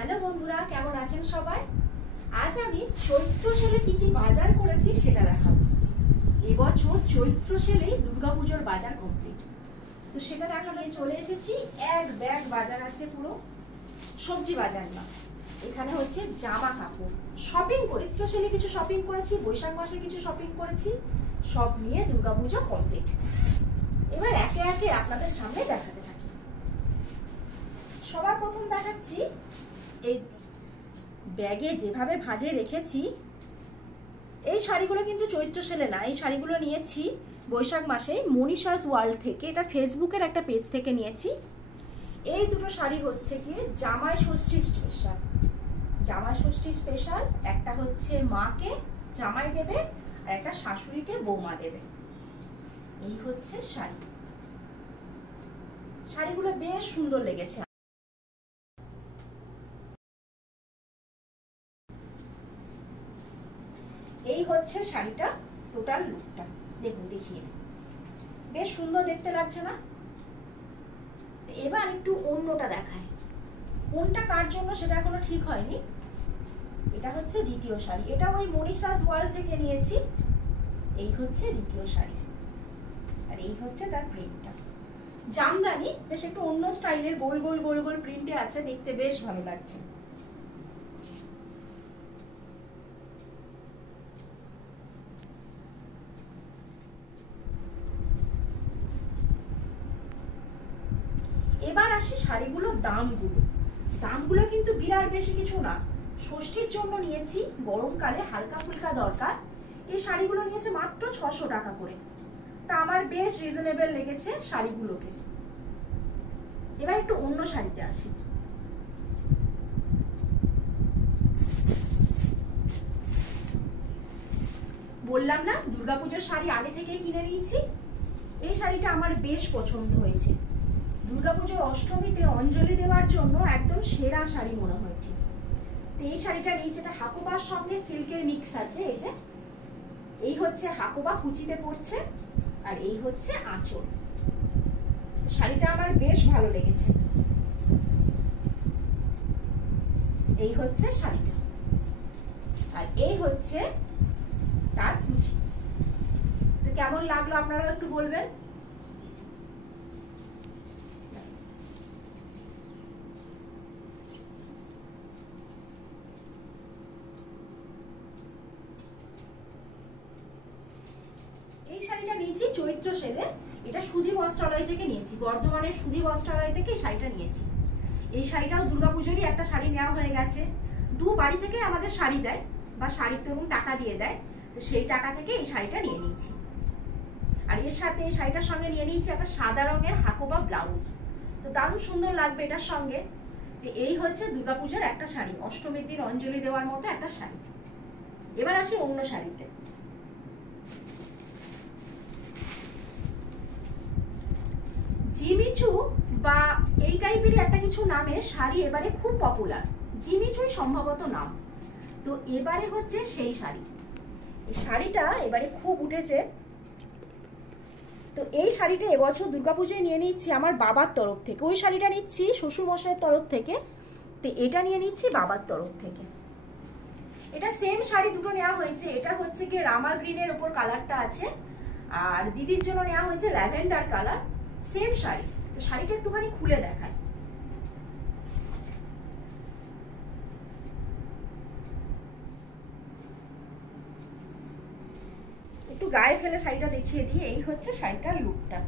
Hello বন্ধুরা, কেমন আছেন সবাই? আজ আমি চৈত্র সেলে কি কি বাজার করেছি সেটা দেখাবো। এবছর চৈত্র সেলেই দুর্গাপুজোর বাজার কমপ্লিট, তো সেটা দেখা নিয়ে চলে এসেছি। এক ব্যাগ বাজার আছে, পুরো সবজি বাজার না, এখানে হচ্ছে জামা কাপড় শপিং করেছি। চৈত্র সেলে কিছু শপিং করেছি, বৈশাখ মাসে কিছু শপিং করেছি, সব নিয়ে দুর্গাপুজো কমপ্লিট। এবার একে একে আপনাদের সামনে দেখাতে থাকি। সবার প্রথম দেখাচ্ছি এই ব্যাগে যেভাবে ভাঁজে রেখেছি, এই শাড়িগুলো কিন্তু চৈত্র সেলে না, এই শাড়িগুলো নিয়েছি বৈশাখ মাসে মনীষাস ওয়ার্ল্ড থেকে, এটা ফেসবুকের একটা পেজ থেকে নিয়েছি। এই দুটো শাড়ি হচ্ছে কি জামাই ষষ্ঠী স্পেশাল, জামাই ষষ্ঠী স্পেশাল। একটা হচ্ছে মাকে জামাই দেবে আর একটা শাশুড়িকে বৌমা দেবে। এই হচ্ছে শাড়ি, শাড়িগুলো বেশ সুন্দর লেগেছে। এই হচ্ছে শাড়িটা, টোটাল লুকটা দেখুন, দেখিয়ে বেশ সুন্দর দেখতে লাগছে না? এবার একটু অন্যটা দেখায়, কোনটা কার জন্য সেটা এখনো ঠিক হয়নি। এটা হচ্ছে দ্বিতীয় শাড়ি, এটা ওই মনীষাস ওয়ার্ল্ড থেকে নিয়েছি। এই হচ্ছে দ্বিতীয় শাড়ি, আর এই হচ্ছে তার প্রিন্টটা জামদানি, বেশ একটু অন্য স্টাইলের গোল গোল গোল গোল প্রিন্টে আছে, দেখতে বেশ ভালো লাগছে। এবার আসি শাড়িগুলোর দামগুলো কিন্তু বিরাট বেশি কিছু না, ষষ্ঠীর জন্য নিয়েছি, গরমকালে হালকা ফুলকা দরকার। এই শাড়িগুলো নিয়েছে মাত্র 600 টাকা করে, তা আমার বেশ রিজনেবল লেগেছে শাড়িগুলোকে। এবার একটু অন্য শাড়িতে আসি। বললাম না দুর্গাপুজোর শাড়ি আগে থেকেই কিনে নিয়েছি। এই শাড়িটা আমার বেশ পছন্দ হয়েছে, দুর্গাপুজোর অষ্টমীতে অঞ্জলি দেওয়ার জন্য একদম সেরা শাড়ি মনে হয়েছে। তো এই শাড়িটা নিয়েছে, এটা হাকোবার সঙ্গে সিল্কের মিক্স আছে। এই যে এই হচ্ছে হাকোবা, কুচিতে পড়ছে, আর এই হচ্ছে আঁচল। শাড়িটা আমার বেশ ভালো লেগেছে। এই হচ্ছে শাড়িটা, আর এই হচ্ছে তার কুচি। তো কেমন লাগলো আপনারাও একটু বলবেন। এই শাড়িটা নিয়েছি চৈত্র সেলে, এটা সুধী বস্ত্রালয় থেকে নিয়েছি, বর্ধমানের সুধী বস্ত্রালয় থেকে এই শাড়িটা নিয়েছি। এই শাড়িটাও দুর্গাপুজোরই একটা শাড়ি নেওয়া হয়ে গেছে। দু বাড়ি থেকে আমাদের শাড়ি দেয়, বা শাড়িতে এবং টাকা দিয়ে দেয়, তো সেই টাকা থেকে এই শাড়িটা নিয়ে নিয়েছি। আর এর সাথে এই শাড়িটার সঙ্গে নিয়ে নিয়েছি একটা সাদা রঙের হাকোবা ব্লাউজ, তো দারুণ সুন্দর লাগবে এটার সঙ্গে। তো এই হচ্ছে দুর্গাপুজোর একটা শাড়ি, অষ্টমীর দিন অঞ্জলি দেওয়ার মতো একটা শাড়ি। এবার আসি অন্য শাড়িতে। জিমিচু বা এই টাইপেরই একটা কিছু নামে শাড়ি এবারে খুব পপুলার, জিমিচুই সম্ভবত নাম। তো এবারে হচ্ছে সেই শাড়ি, এই শাড়িটা এবারে খুব উঠেছে। তো এই শাড়িটা এবছর দুর্গাপুজোয় নিয়ে নিচ্ছি আমার বাবার তরফ থেকে, ওই শাড়িটা নিচ্ছি শ্বশুর মশাইয়ের তরফ থেকে, তো এটা নিয়ে নিচ্ছি বাবার তরফ থেকে। এটা সেম শাড়ি দুটো নেওয়া হয়েছে, এটা হচ্ছে কি রামা গ্রিনের উপর কালারটা আছে, আর দিদির জন্য নেওয়া হয়েছে ল্যাভেন্ডার কালার, সেম শাড়ি। তো শাড়িটা একটুখানি খুলে দেখায়। একটু গায়ে ফেলে শাড়িটা দেখিয়ে দিয়ে, এই হচ্ছে শাড়িটার লুকটা।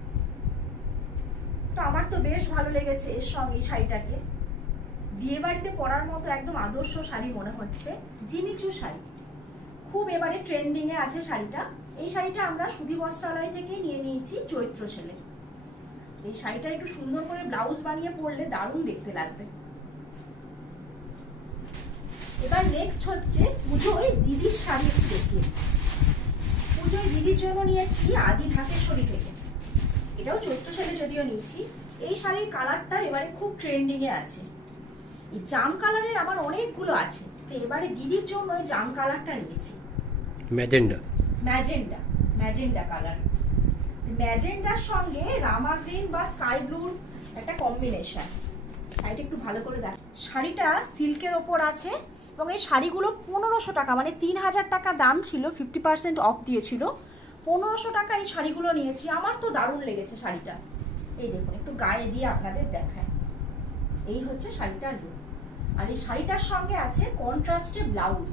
তো আমার তো বেশ ভালো লেগেছে এর সঙ্গে এই শাড়িটাকে, বিয়ে বাড়িতে পরার মতো একদম আদর্শ শাড়ি মনে হচ্ছে। জিমিচু শাড়ি খুব এবারে ট্রেন্ডিং এ আছে শাড়িটা। এই শাড়িটা আমরা সুধী বস্ত্রালয় থেকে নিয়ে নিয়েছি চৈত্র সেলে। এই শাড়িটা একটু সুন্দর করে ব্লাউজ বানিয়ে পরলে দারুণ দেখতে লাগবে। এবার নেক্সট হচ্ছে পুজোয় দিদির শাড়ি একটু দেখিয়ে। পুজোয় দিদির জন্য নিয়েছি আদি ঢাকেশ্বরী থেকে, এটাও চৈত্র সেলে যদিও নিয়েছি। এই শাড়ির কালারটা এবারে খুব ট্রেন্ডিং এ আছে, এই জাম কালারের আমার অনেকগুলো আছে, তো এবারে দিদির জন্য জাম কালারটা নিয়েছি, ম্যাজেন্ডা ম্যাজেন্ডা ম্যাজেন্ডা কালার। ম্যাজেন্ডার সঙ্গে রামা গ্রিন বা স্কাই ব্লুর একটা কম্বিনেশন। শাড়িটা একটু ভালো করে দেখ। শাড়িটা সিল্কের ওপর আছে এবং এই শাড়িগুলো 1500 টাকা, মানে 3000 টাকা দাম ছিল, 50% অফ দিয়েছিল। 1500 টাকা এই শাড়িগুলো নিয়েছি। আমার তো দারুণ লেগেছে শাড়িটা। এই দেখুন, একটু গায়ে দিয়ে আপনাদের দেখায়। এই হচ্ছে শাড়িটার লুক। আর এই শাড়িটার সঙ্গে আছে কন্ট্রাস্টে ব্লাউজ।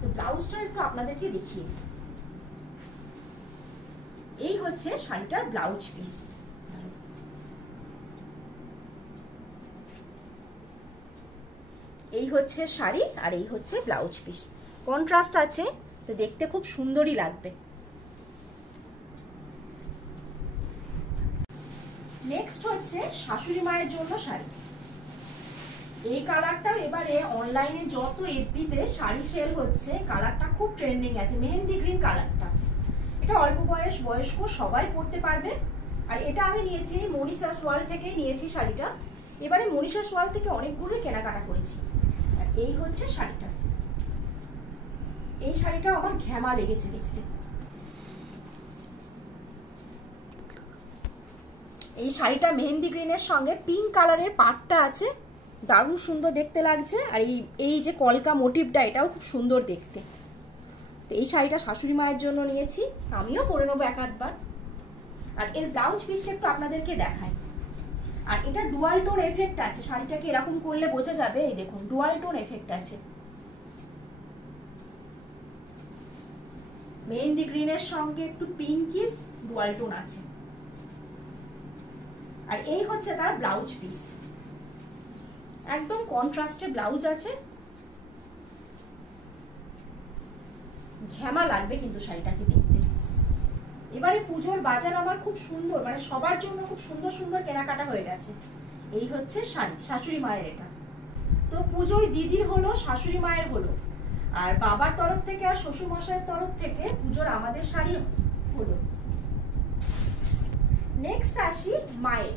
তো ব্লাউজটা একটু আপনাদেরকে দেখিয়ে দিই। এই হচ্ছে শাড়িটার ব্লাউজ পিস। এই হচ্ছে শাড়ি আর এই হচ্ছে ব্লাউজ পিস, কন্ট্রাস্ট আছে, তো দেখতে খুব সুন্দরই লাগবে। নেক্সট হচ্ছে শাশুড়ি মায়ের জন্য শাড়ি। এই কালারটা এবারে অনলাইনে যত এফবিতে শাড়ি সেল হচ্ছে, কালারটা খুব ট্রেন্ডিং আছে, মেহেন্দি গ্রিন কালারটা। এটা অল্প বয়স্ক সবাই পরতে পারবে। আর এটা আমি নিয়েছি মনীষাস ওয়ার্ল্ড থেকেই নিয়েছি শাড়িটা। এবারে মনীষাস ওয়ার্ল্ড থেকে অনেকগুলো কেনাকাটা করেছি। আর এই হচ্ছে শাড়িটা। এই শাড়িটা আমার ঘ্যামা লেগেছে দেখতে। এই শাড়িটা মেহেন্দি গ্রিনের সঙ্গে পিঙ্ক কালারের পাটটা আছে, দারুণ সুন্দর দেখতে লাগছে। আর এই যে কলকা মোটিভটা, এটাও খুব সুন্দর দেখতে। তো এই শাড়িটা শাশুড়ি মায়ের জন্য নিয়েছি, আমিও পরে নেবো এক আধবার। আর এর ব্লাউজ পিসটা একটু আপনাদেরকে দেখায়। আর এটা ডুয়াল টোন এফেক্ট আছে, শাড়িটাকে এরকম করলে বোঝা যাবে। এই দেখুন, ডুয়াল টোন এফেক্ট আছে, মেহেন্দি গ্রিনের সঙ্গে একটু পিঙ্কিশ ডুয়াল টোন আছে। আর এই হচ্ছে তার ব্লাউজ পিস, একদম কন্ট্রাস্টে ব্লাউজ আছে। ঘ্যামা লাগবে কিন্তু শাড়িটাকে দেখতে। এবারে পুজোর বাজার আমার খুব সুন্দর, মানে সবার জন্য খুব সুন্দর সুন্দর কেনাকাটা হয়ে গেছে। এই হচ্ছে শাড়ি শাশুড়ি মায়ের। এটা তো পুজোয় দিদির হলো, শাশুড়ি মায়ের হলো, আর বাবার তরফ থেকে আর শ্বশুর মশাইয়ের তরফ থেকে পুজোর আমাদের শাড়ি হলো। নেক্সট আসি মায়ের।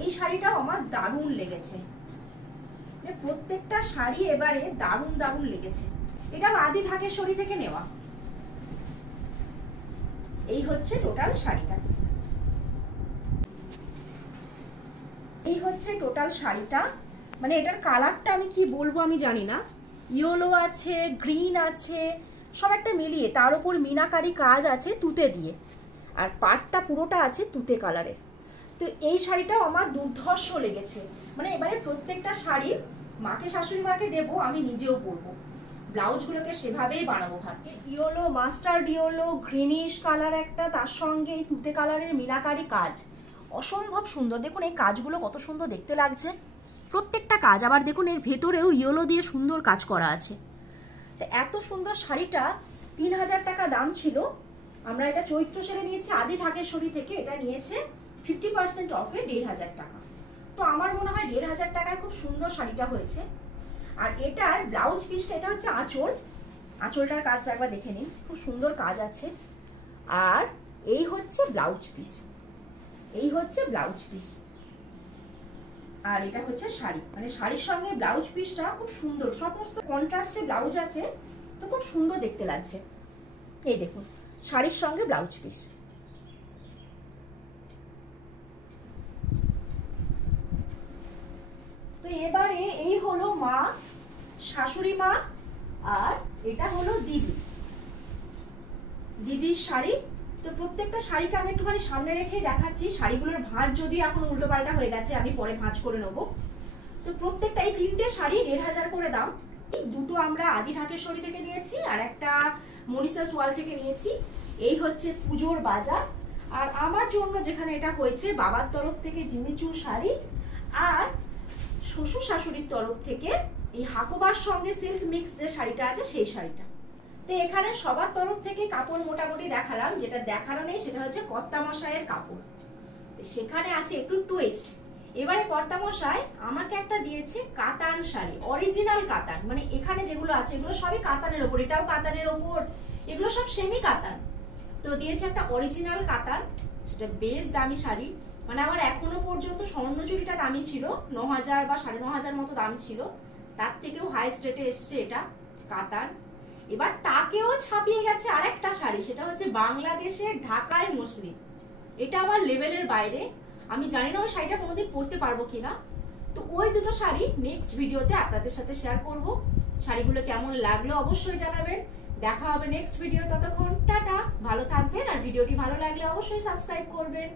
এই শাড়িটাও আমার দারুণ লেগেছে, প্রত্যেকটা শাড়ি এবারে দারুণ দারুণ লেগেছে। এটা আদি ঢাকেশ্বরী থেকে নেওয়া। এই হচ্ছে টোটাল শাড়িটা। এই হচ্ছে টোটাল শাড়িটা, মানে এটার কালারটা আমি কি বলবো আমি জানি না। ইয়েলো আছে, গ্রিন আছে, সব একটা মিলিয়ে, তার উপর মিনাকারি কাজ আছে তুতে দিয়ে, আর পাটটা পুরোটা আছে তুতে কালারের। তো এই শাড়িটাও আমার দুর্ধর্ষ লেগেছে। মানে এবারে প্রত্যেকটা শাড়ি মাকে শাশুড়ি মাকে দেবো, আমি নিজেও পরবো, ব্লাউজগুলোকে সেভাবেই বানাবো ভাবছি। Yellow, mustard yellow, greenish colour একটা, তার সঙ্গে এই তুতে কালারের মিনাকারি কাজ, অসম্ভব সুন্দর। দেখুন এই কাজগুলো কত সুন্দর দেখতে লাগছে, প্রত্যেকটা কাজ। আবার দেখুন এর ভেতরেও ইয়েলো দিয়ে সুন্দর কাজ করা আছে। তো এত সুন্দর শাড়িটা 3000 টাকা দাম ছিল। আমরা এটা চৈত্র সেলে নিয়েছি আদি ঢাকেশ্বরী থেকে। এটা নিয়েছে 50% অফে 1500 টাকা। তো আমার মনে হয় 1500 টাকায় খুব সুন্দর শাড়িটা হয়েছে। আর এটার ব্লাউজ পিসটা, এটা হচ্ছে আঁচল, আঁচলটার কাজটা একবার দেখে নিন, খুব সুন্দর কাজ আছে। আর এই হচ্ছে ব্লাউজ পিস, এই হচ্ছে ব্লাউজ পিস। আর এটা হচ্ছে শাড়ি, মানে শাড়ির সঙ্গে ব্লাউজ পিসটা খুব সুন্দর, সমস্ত কন্ট্রাস্টে ব্লাউজ আছে, তো খুব সুন্দর দেখতে লাগছে। এই দেখুন শাড়ির সঙ্গে ব্লাউজ পিস। তো এবারে এই হলো মা, শাশুড়ি মা, আর এটা হলো দিদি, দিদির শাড়ি। তো প্রত্যেকটা শাড়িকে আমি একটুখানি সামনে রেখে দেখাচ্ছি। শাড়িগুলোর ভাঁজ যদিও এখন উল্টো পাল্টা হয়ে গেছে, আমি পরে ভাঁজ করে নেবো। তো প্রত্যেকটা এই 3টে শাড়ি 1500 করে দাম। দুটো আমরা আদি ঢাকেশ্বরী থেকে নিয়েছি, আর একটা মনীষাস ওয়ার্ল্ড থেকে নিয়েছি। এই হচ্ছে পুজোর বাজার। আর আমার জন্য যেখানে এটা হয়েছে, বাবার তরফ থেকে জিমিচু শাড়ি, আর শ্বশুর শাশুড়ির তরফ থেকে এই হাকোবার সঙ্গে সিল্ক মিক্স যে শাড়িটা আছে, সেই শাড়িটা। তো এখানে সবার তরফ থেকে কাপড় মোটামুটি দেখালাম। যেটা দেখানো নেই সেটা হচ্ছে কর্তামশাইয়ের কাপড়। সেখানে আছে একটু টুইস্ট। এবারে কর্তামশাই আমাকে একটা দিয়েছে কাতান শাড়ি, অরিজিনাল কাতান। মানে এখানে যেগুলো আছে এগুলো সবই কাতানের ওপর, এটাও কাতানের ওপর, এগুলো সব সেমি কাতান। তো দিয়েছে একটা অরিজিনাল কাতান, সেটা বেশ দামি শাড়ি। মানে আমার এখনো পর্যন্ত স্বর্ণচুরিটা দামি ছিল, 9000 বা 9500 মতো দাম ছিল, তার থেকেও হাইস্ট রেটে এসছে এটা কাতান। এবার তাকেও ছাপিয়ে গেছে আরেকটা শাড়ি, সেটা হচ্ছে বাংলাদেশের ঢাকাই মসলিন। এটা আমার লেভেলের বাইরে। আমি জানি না ওই শাড়িটা কোনোদিন পরতে পারবো কিনা। তো ওই দুটো শাড়ি নেক্সট ভিডিওতে আপনাদের সাথে শেয়ার করব। শাড়িগুলো কেমন লাগলো অবশ্যই জানাবেন। দেখা হবে নেক্সট ভিডিও, ততক্ষণ টাটা, ভালো থাকবেন। আর ভিডিওটি ভালো লাগলে অবশ্যই সাবস্ক্রাইব করবেন।